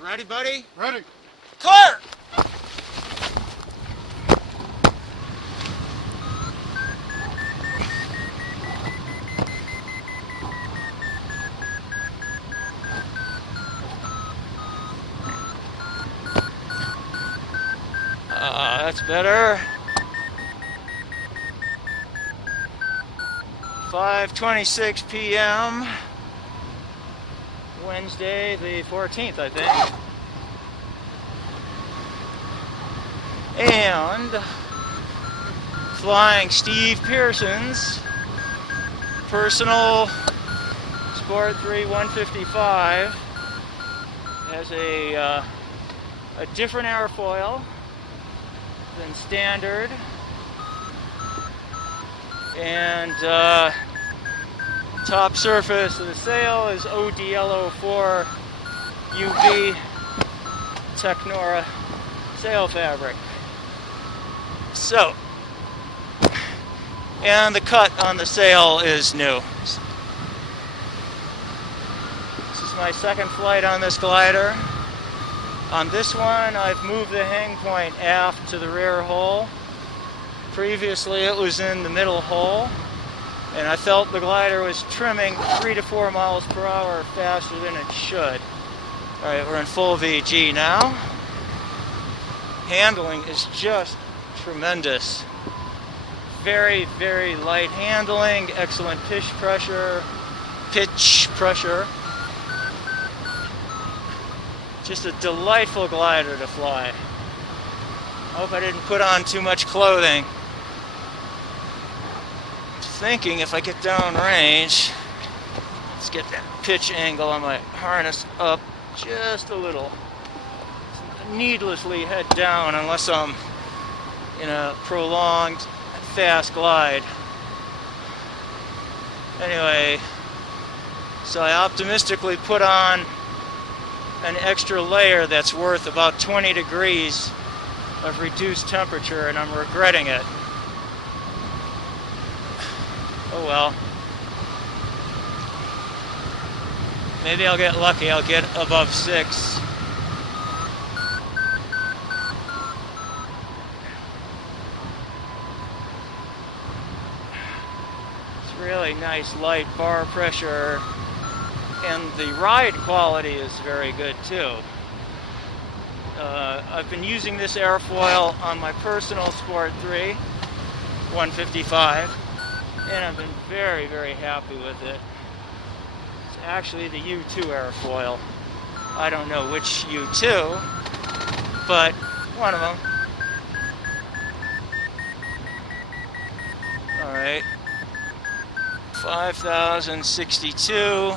You ready, buddy? Ready. Clear! That's better. 5:26 p.m. Wednesday the 14th, I think. And flying Steve Pearson's personal Sport 3 155 has a different airfoil than standard, and top surface of the sail is ODL04 UV Technora sail fabric. So, and the cut on the sail is new. This is my second flight on this glider. On this one, I've moved the hang point aft to the rear hull. Previously, it was in the middle hull, and I felt the glider was trimming 3 to 4 miles per hour faster than it should. All right, we're in full VG now. Handling is just tremendous. Very, very light handling, excellent pitch pressure. Just a delightful glider to fly. I hope I didn't put on too much clothing. I'm thinking if I get down range, let's get that pitch angle on my harness up just a little. Needlessly head down unless I'm in a prolonged fast glide. Anyway, so I optimistically put on an extra layer that's worth about 20 degrees of reduced temperature, and I'm regretting it. Oh well. Maybe I'll get lucky, I'll get above 6. It's really nice light bar pressure. And the ride quality is very good too. I've been using this airfoil on my personal Sport 3 155, and I've been very, very happy with it. It's actually the U2 airfoil. I don't know which U2, but one of them. All right, 5,062.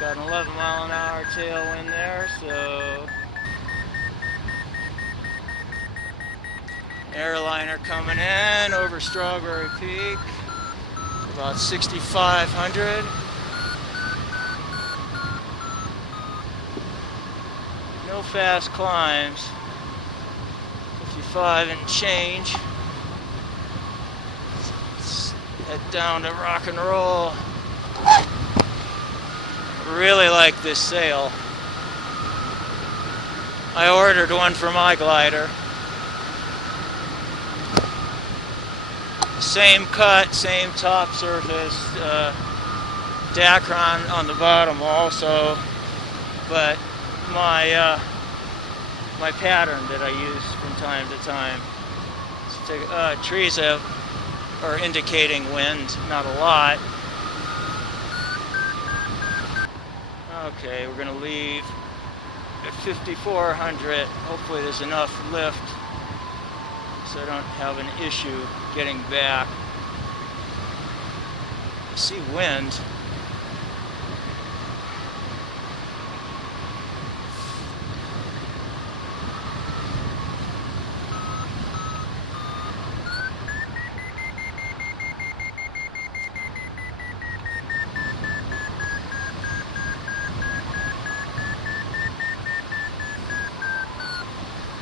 Got an 11-mile-an-hour tailwind there, so airliner coming in over Strawberry Peak, about 6,500. No fast climbs, 55 and change. Let's head down to rock and roll. Really like this sail. I ordered one for my glider. Same cut, same top surface, Dacron on the bottom also, but my my pattern that I use from time to time. Trees are indicating wind, not a lot. Okay, we're going to leave at 5,400. Hopefully there's enough lift so I don't have an issue getting back. I see wind.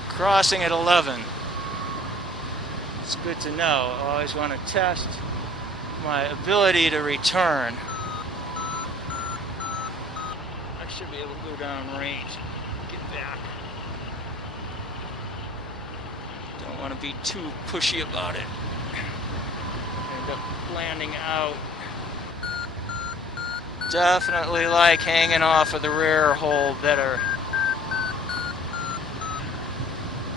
Crossing at 11. It's good to know. I always want to test my ability to return. should be able to go down range. Get back. Don't want to be too pushy about it. End up landing out. Definitely like hanging off of the rear hole better.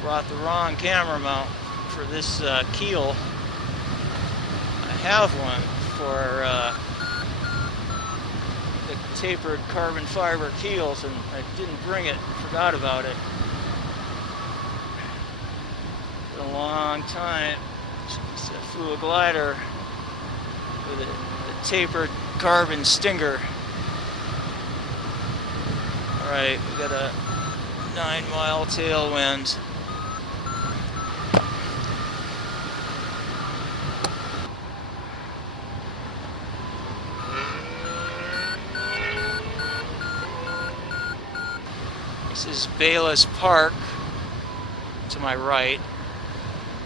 Brought the wrong camera mount for this keel. I have one for the tapered carbon fiber keels, and I didn't bring it, forgot about it. For a long time, I flew a glider with a tapered carbon stinger. Alright, we got a 9-mile tailwind. This is Bayless Park to my right.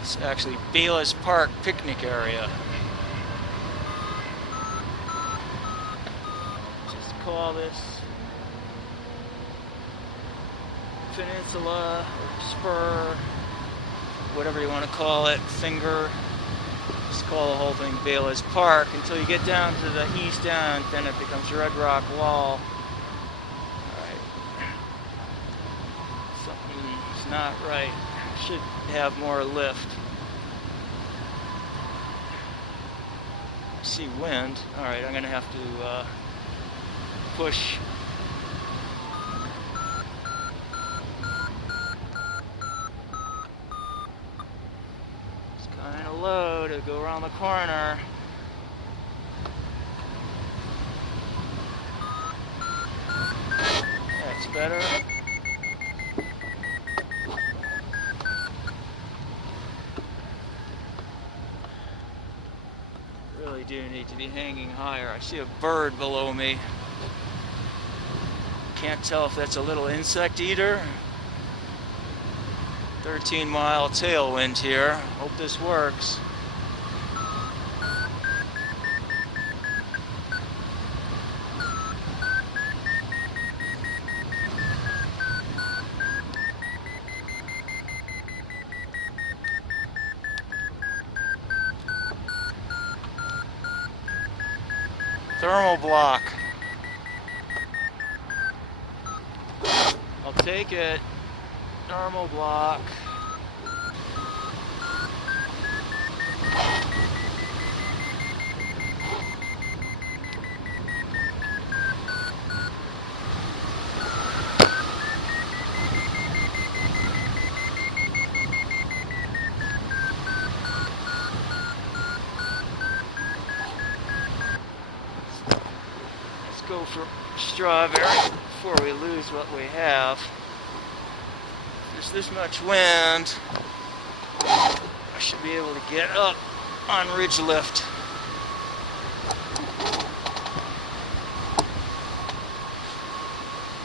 It's actually Bayless Park picnic area. Just call this peninsula or spur, whatever you want to call it, finger. Just call the whole thing Bayless Park until you get down to the east end, then it becomes Red Rock Wall. Something's not right. Should have more lift. See wind. Alright, I'm gonna have to push. It's kind of low to go around the corner. That's better. Really do need to be hanging higher. I see a bird below me. Can't tell if that's a little insect eater. 13-mile tailwind here. Hope this works. Thermal block. I'll take it. Thermal block. Go for strawberry before we lose what we have. There's this much wind. I should be able to get up on ridge lift.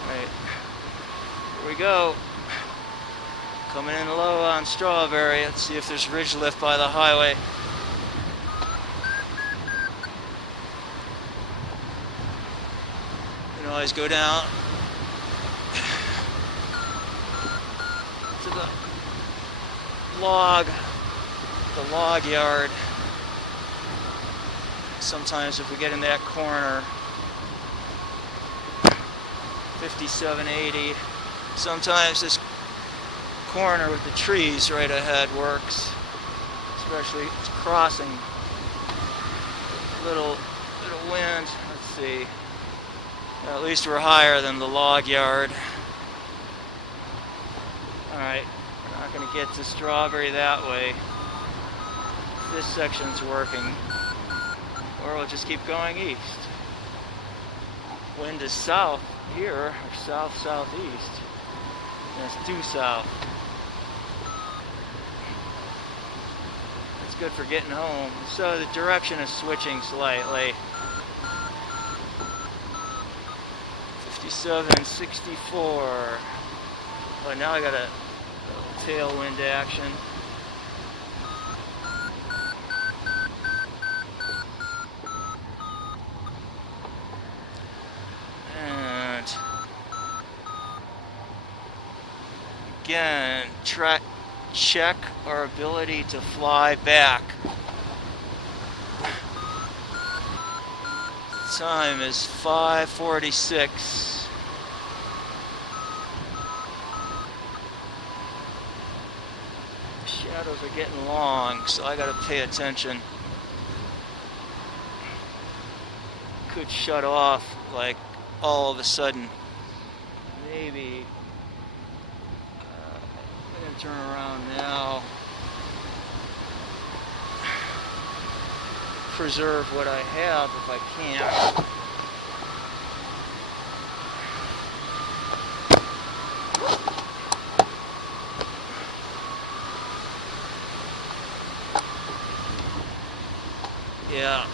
Alright, here we go. Coming in low on strawberry. Let's see if there's ridge lift by the highway. Always go down to the log yard. Sometimes if we get in that corner, 5780, sometimes this corner with the trees right ahead works, especially it's crossing. Little wind. Let's see. At least we're higher than the log yard. Alright, we're not going to get to strawberry that way. This section's working. Or we'll just keep going east. Wind is south here, or south-southeast. That's due south. It's good for getting home. So the direction is switching slightly. 5764. But now I got a tailwind action. And again check our ability to fly back. Time is 5:46. Shadows are getting long, so I gotta pay attention. Could shut off like all of a sudden. Maybe I'm gonna turn around now. Preserve what I have if I can. Yeah.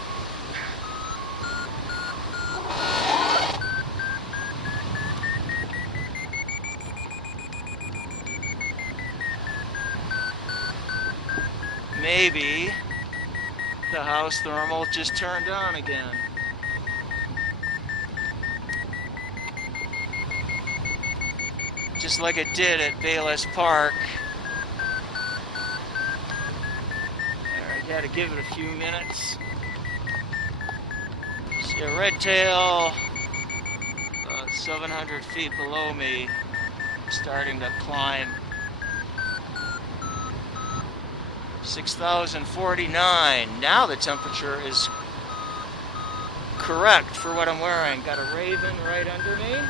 Maybe the house thermal just turned on again. Just like it did at Bayless Park. I gotta give it a few minutes. See a red tail, 700 feet below me, starting to climb. 6,049. Now the temperature is correct for what I'm wearing. Got a raven right under me,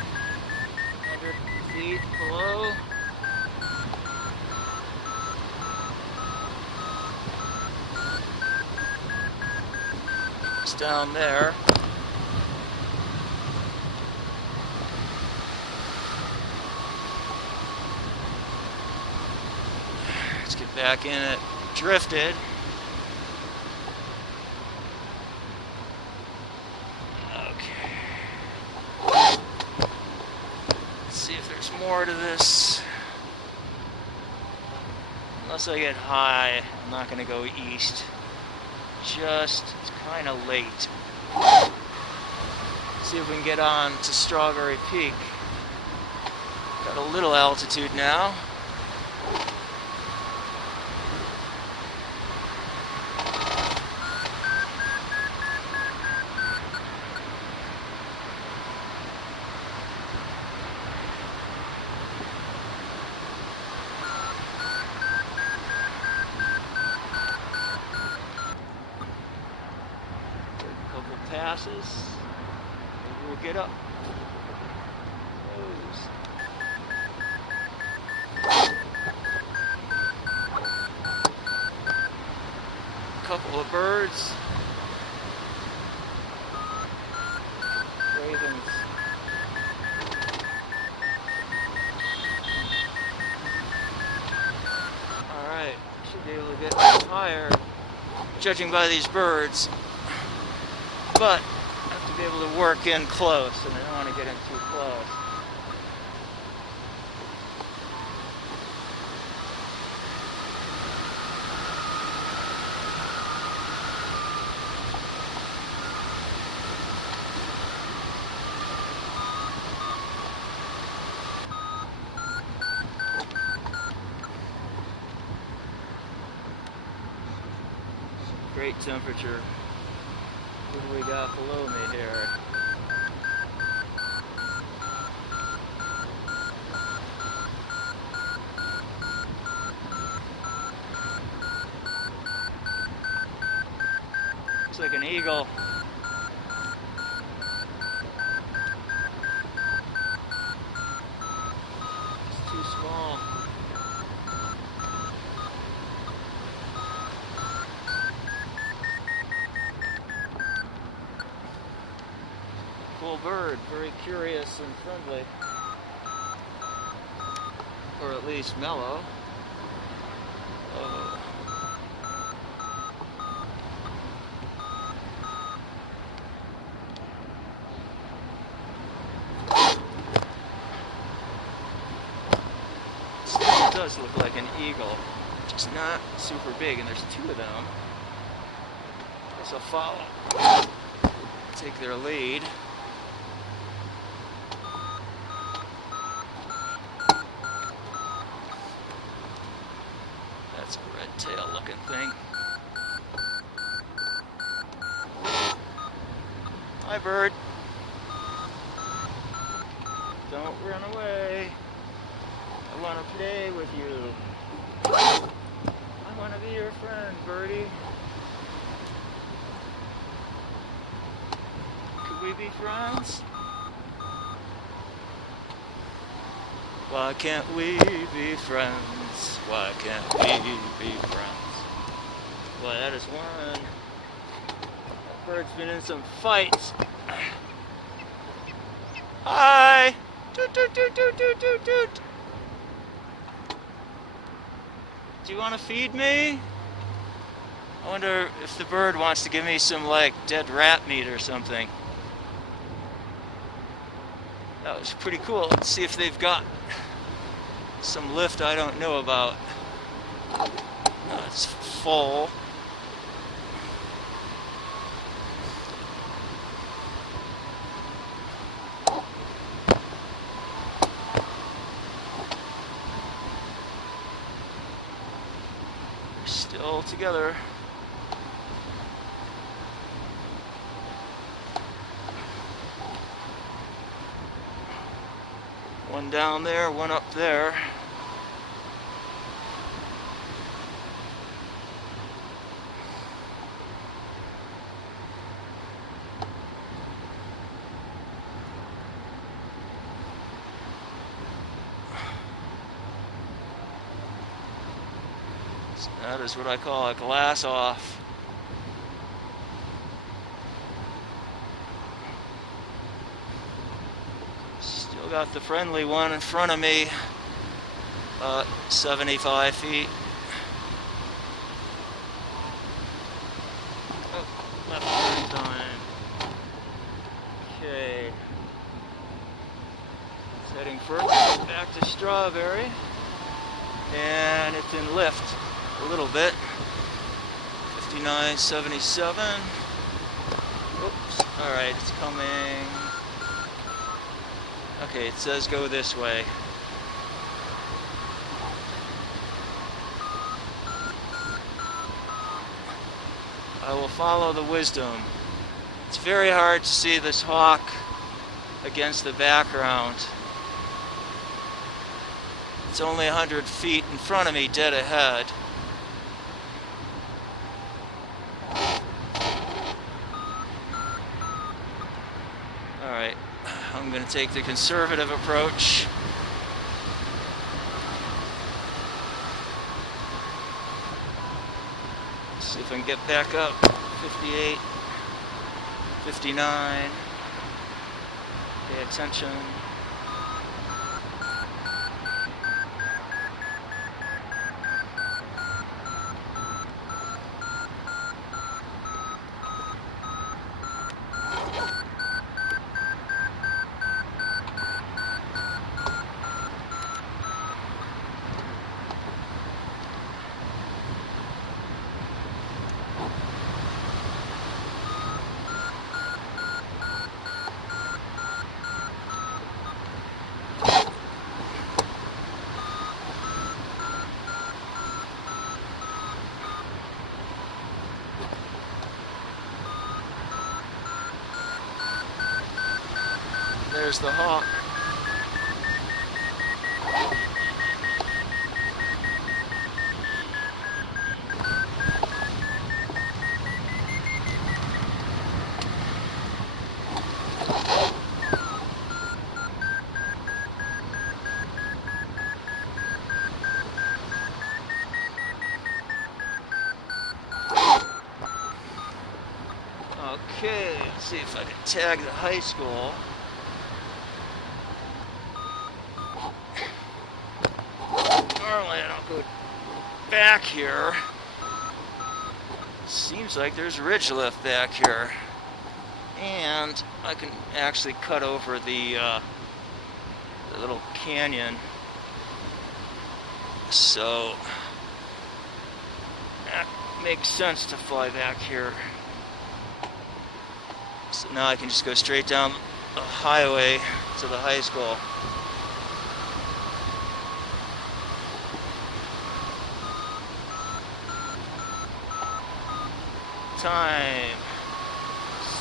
100 feet below. It's down there. Let's get back in it. Drifted. Okay. Let's see if there's more to this. Unless I get high, I'm not going to go east. It's kind of late. See if we can get on to Strawberry Peak. Got a little altitude now. Passes, maybe we'll get up. Couple of birds. Ravens. Alright, should be able to get higher, judging by these birds. But I have to be able to work in close, and I don't want to get in too close. Great temperature. What do we got below me here? Looks like an eagle. It's too small. Cool bird, very curious and friendly, or at least mellow. It does look like an eagle, just not super big, and there's two of them. Guess I'll follow, take their lead. That's a red tail looking thing. Hi, bird. Don't run away. I want to play with you. I want to be your friend, birdie. Could we be friends? Why can't we be friends? Why can't we be friends? Boy, that is one. That bird's been in some fights. Hi! Toot toot toot toot toot toot toot! Do you want to feed me? I wonder if the bird wants to give me some, like, dead rat meat or something. That was pretty cool. Let's see if they've got some lift I don't know about. It's full. Still together. One down there, one up there. That is what I call a glass off. Still got the friendly one in front of me, 75 feet. Oh, left turn time. Okay. It's heading further back to Strawberry, and it's in lift a little bit. 59.77. Oops. Alright, it's coming. Okay, it says go this way. I will follow the wisdom. It's very hard to see this hawk against the background. It's only 100 feet in front of me, dead ahead. Alright, I'm going to take the conservative approach. See if I can get back up. 58, 59. Pay attention. There's the hawk. Okay, let's see if I can tag the high school. Normally I don't go back here. Seems like there's ridge lift back here. And I can actually cut over the little canyon. So that makes sense to fly back here. So now I can just go straight down the highway to the high school. time,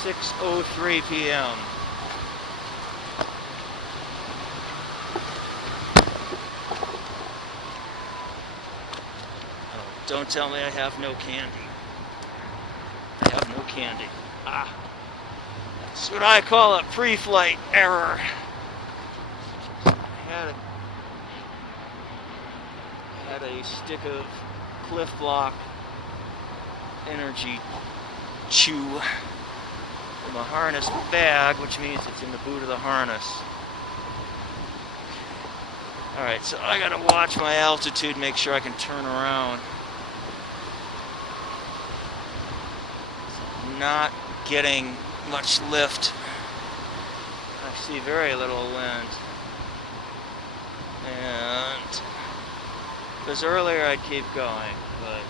6:03 p.m. Oh, don't tell me I have no candy. I have no candy. Ah, that's what I call a pre-flight error. I had a stick of Cliff Block energy chew from a harness bag, which means it's in the boot of the harness. Alright, so I gotta watch my altitude, make sure I can turn around. Not getting much lift. I see very little wind. And because earlier I'd keep going, but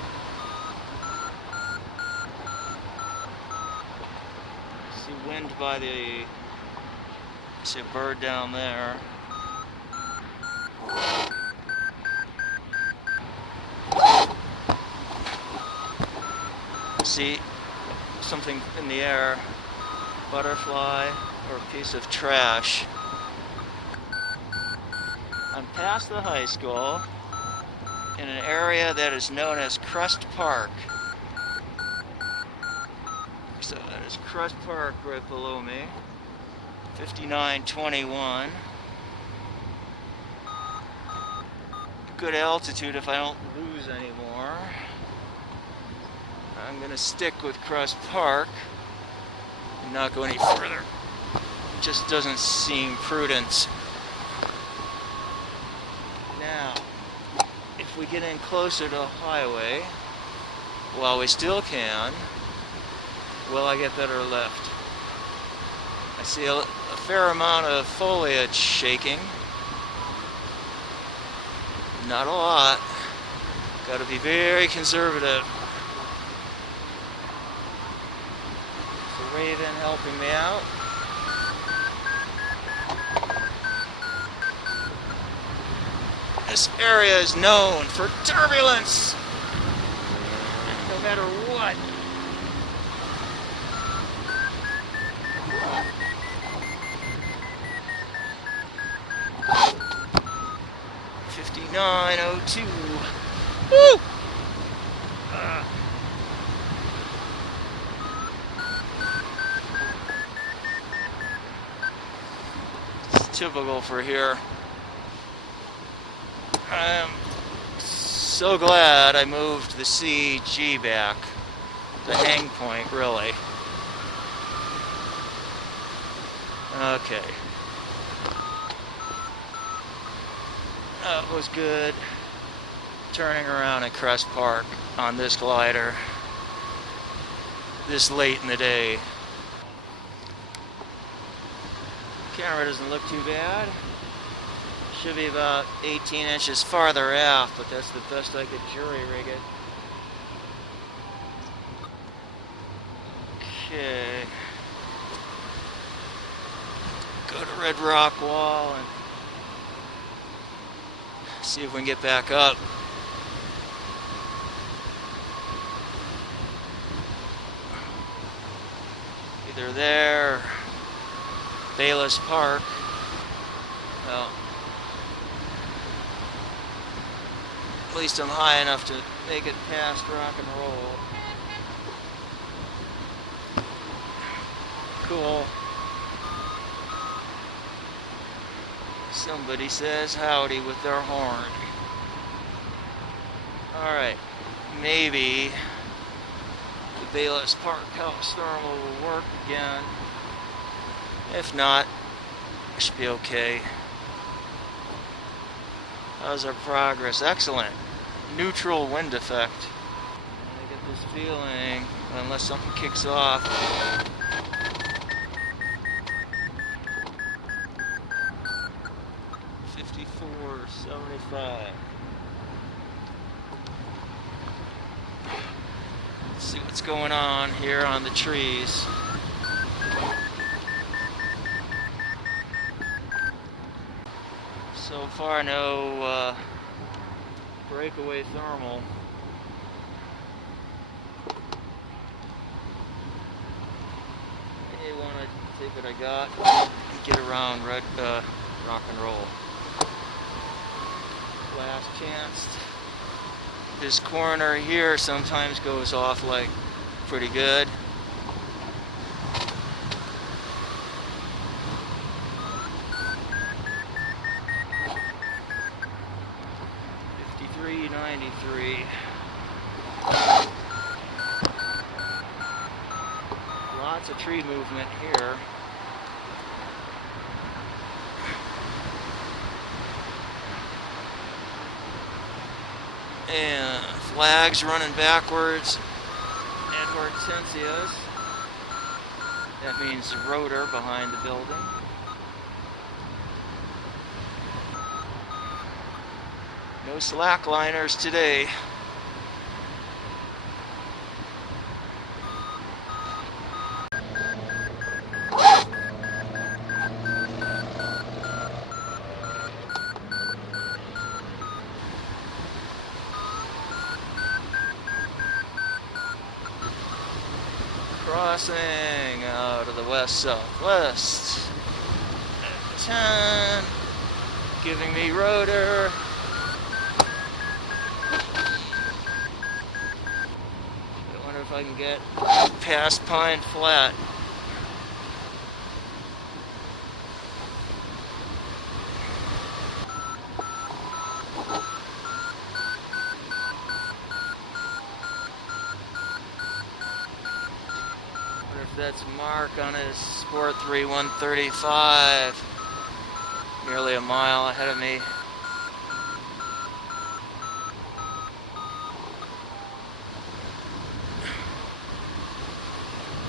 I see wind by the, I see a bird down there. See something in the air, butterfly or a piece of trash. I'm past the high school in an area that is known as Crest Park. So that is Crest Park right below me, 5921. Good altitude if I don't lose anymore. I'm gonna stick with Crest Park and not go any further. It just doesn't seem prudent. Now, if we get in closer to a highway, while we still can, will I get better lift? I see a fair amount of foliage shaking. Not a lot. Got to be very conservative. The Raven helping me out. This area is known for turbulence, no matter what. $59.02. Woo! It's typical for here. I'm so glad I moved the CG back, the hang point, really. Okay. That was good. Turning around at Crest Park on this glider this late in the day. Camera doesn't look too bad. Should be about 18 inches farther aft, but that's the best I could jury rig it. Okay. Go to Red Rock Wall and see if we can get back up. Either there or Bayless Park. Well, at least I'm high enough to make it past rock and roll. Cool. Somebody says howdy with their horn. Alright, maybe the Bayless Park house thermal will work again. If not, it should be okay. How's our progress? Excellent. Neutral wind effect. I get this feeling, unless something kicks off, 54.75. Let's see what's going on here on the trees. So far, no breakaway thermal. take what I got and get around rock and roll. Last chance. This corner here sometimes goes off like pretty good. .93. Lots of tree movement here. And flags running backwards at Hortensia's. That means the rotor behind the building. No slackliners today. Crossing out of the west-southwest at 10, giving me rotor. I wonder if I can get past Pine Flat. That's Mark on his Sport 3 135, nearly a mile ahead of me.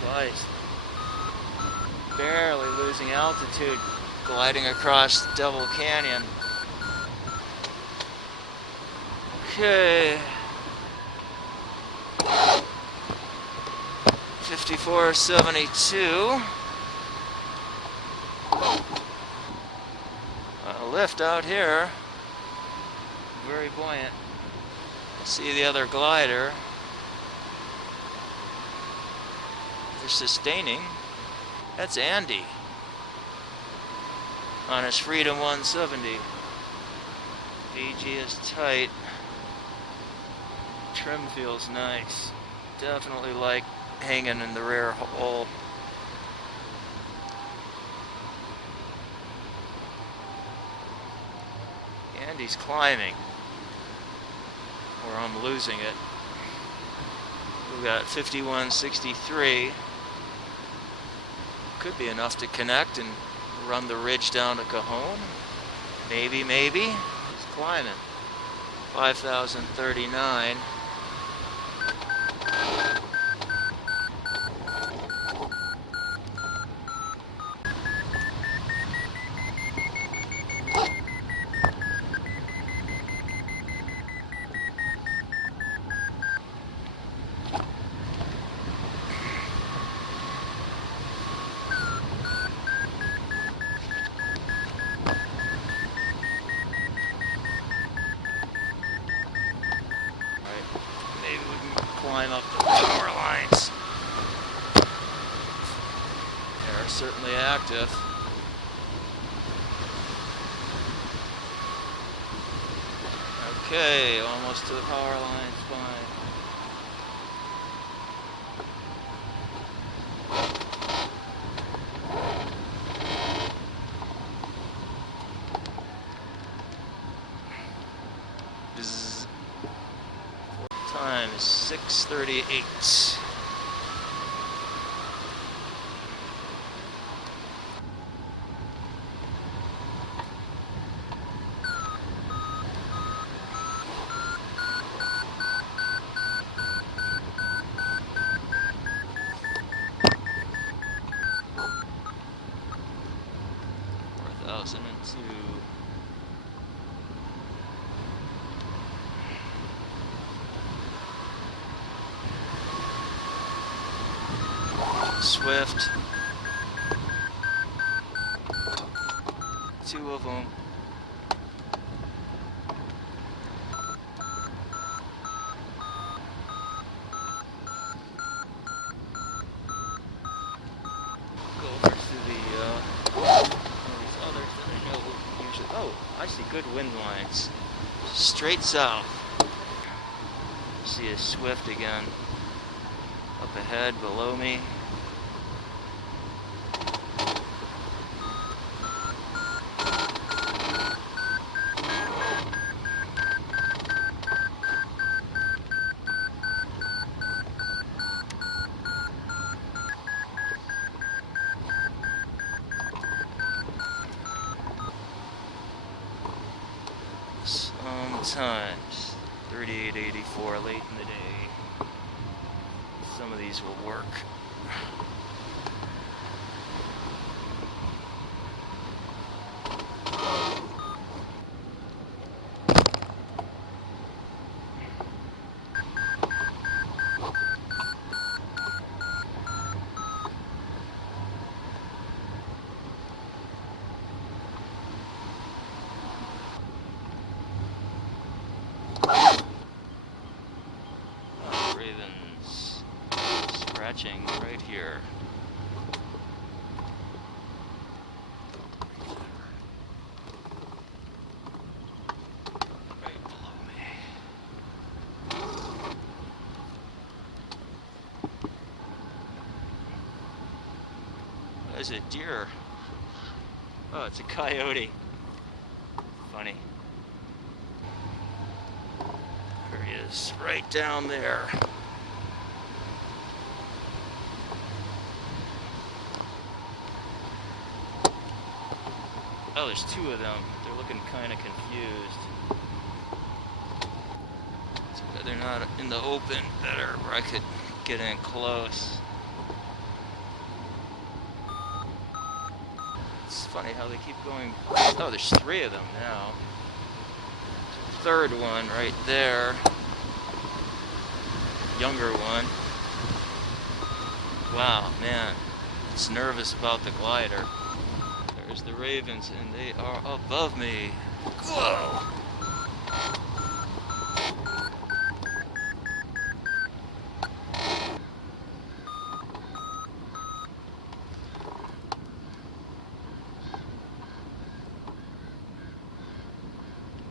Twice. Barely losing altitude, gliding across Devil Canyon. Okay. 5472. A lift out here. Very buoyant. See the other glider. They're sustaining. That's Andy on his Freedom 170. AG is tight. Trim feels nice. Definitely like hanging in the rear hole. Andy's climbing, or I'm losing it. We've got 5163. Could be enough to connect and run the ridge down to Cajon. Maybe. He's climbing. 5039. Climb up the power lines. They're certainly active. Okay, almost to the power line spine. Time is 6:38. Swift. Two of them. Go over to see good wind lines. Straight south. See a swift again. Up ahead, below me. Sometimes 3884 late in the day. Some of these will work. Ravens scratching right here. Right below me. There's a deer. Oh, it's a coyote. Funny. There he is, right down there. Oh, there's two of them. They're looking kind of confused. So they're not in the open better where I could get in close. It's funny how they keep going. Oh, there's three of them now. Third one right there. Younger one. Wow, man. It's nervous about the glider. There's the ravens, and they are above me. Whoa!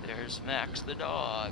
There's Max the dog.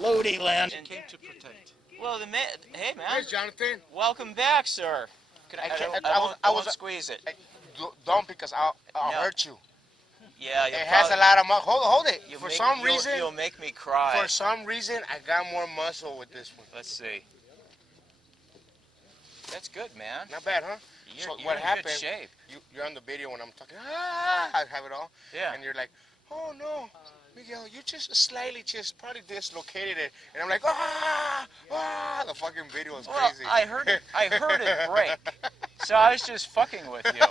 Floaty land. Came to protect. Well, hey man. Hey, Jonathan. Welcome back, sir. I won't squeeze it. Don't, because I'll hurt you. Yeah, it has a lot of muscle. Hold it. For some reason, you'll make me cry. For some reason, I got more muscle with this one. Let's see. That's good, man. Not bad, huh? You're what in happened? Good shape. You're on the video when I'm talking. I have it all. Yeah. And you're like, oh no, Miguel, you just probably dislocated it. And I'm like, the fucking video is crazy. I heard it break. So I was just fucking with you.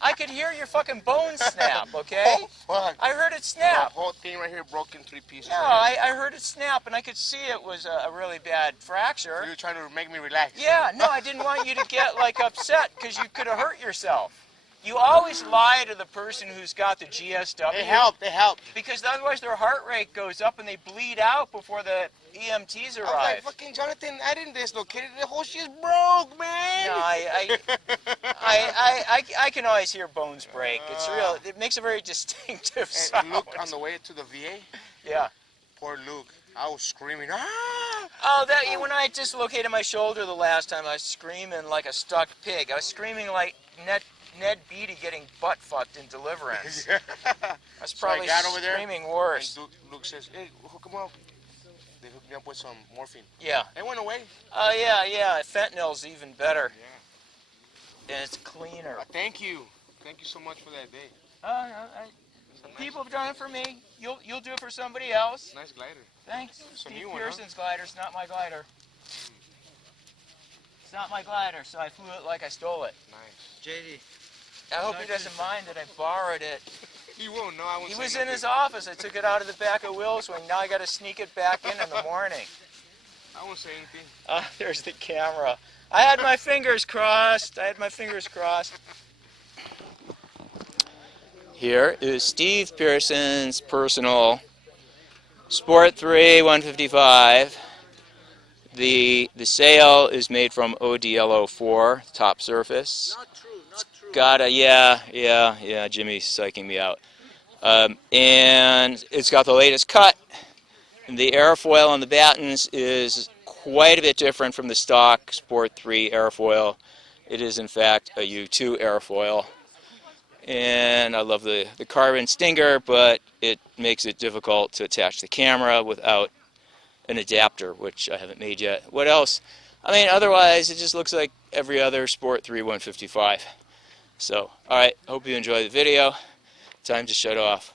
I could hear your fucking bones snap, okay? Oh, fuck. I heard it snap. The whole thing right here broke in 3 pieces. No, I heard it snap, and I could see it was a really bad fracture. So you're trying to make me relax. Yeah, no, I didn't want you to get, like, upset, because you could have hurt yourself. You always lie to the person who's got the GSW. They help. Because otherwise their heart rate goes up and they bleed out before the EMTs arrive. I was like, fucking Jonathan, I didn't dislocate it. The whole shit's broke, man. No, I can always hear bones break. It's real. It makes a very distinctive sound. And Luke, on the way to the VA. Yeah. Poor Luke. I was screaming, Oh, when I dislocated my shoulder the last time, I was screaming like a stuck pig. I was screaming like Ned Beatty getting butt fucked in Deliverance. I was probably so I got over there, screaming worse. And Luke says, hey, hook him up. They hooked me gonna put some morphine. Yeah. It went away. Oh, yeah. Fentanyl's even better. Yeah. And it's cleaner. Thank you. Thank you so much for that day. People have done it for me. You'll do it for somebody else. Nice glider. Thanks. It's a Steve new one, Pearson's glider. It's not my glider. It's not my glider, so I flew it like I stole it. Nice. JD. I hope he doesn't mind that I borrowed it. He won't. No, I won't. He say was in nothing. his office. I took it out of the back of Will's wing. Now I got to sneak it back in the morning. I won't say anything. There's the camera. I had my fingers crossed. Here is Steve Pearson's personal Sport 3 155. The sail is made from ODLO4 top surface. Not true. Got a yeah. Jimmy's psyching me out. And it's got the latest cut. And the airfoil on the battens is quite a bit different from the stock Sport 3 airfoil. It is in fact a U2 airfoil. And I love the carbon stinger, but it makes it difficult to attach the camera without an adapter, which I haven't made yet. What else? I mean, otherwise it just looks like every other Sport 3 155. So, alright, hope you enjoy the video. Time to shut off.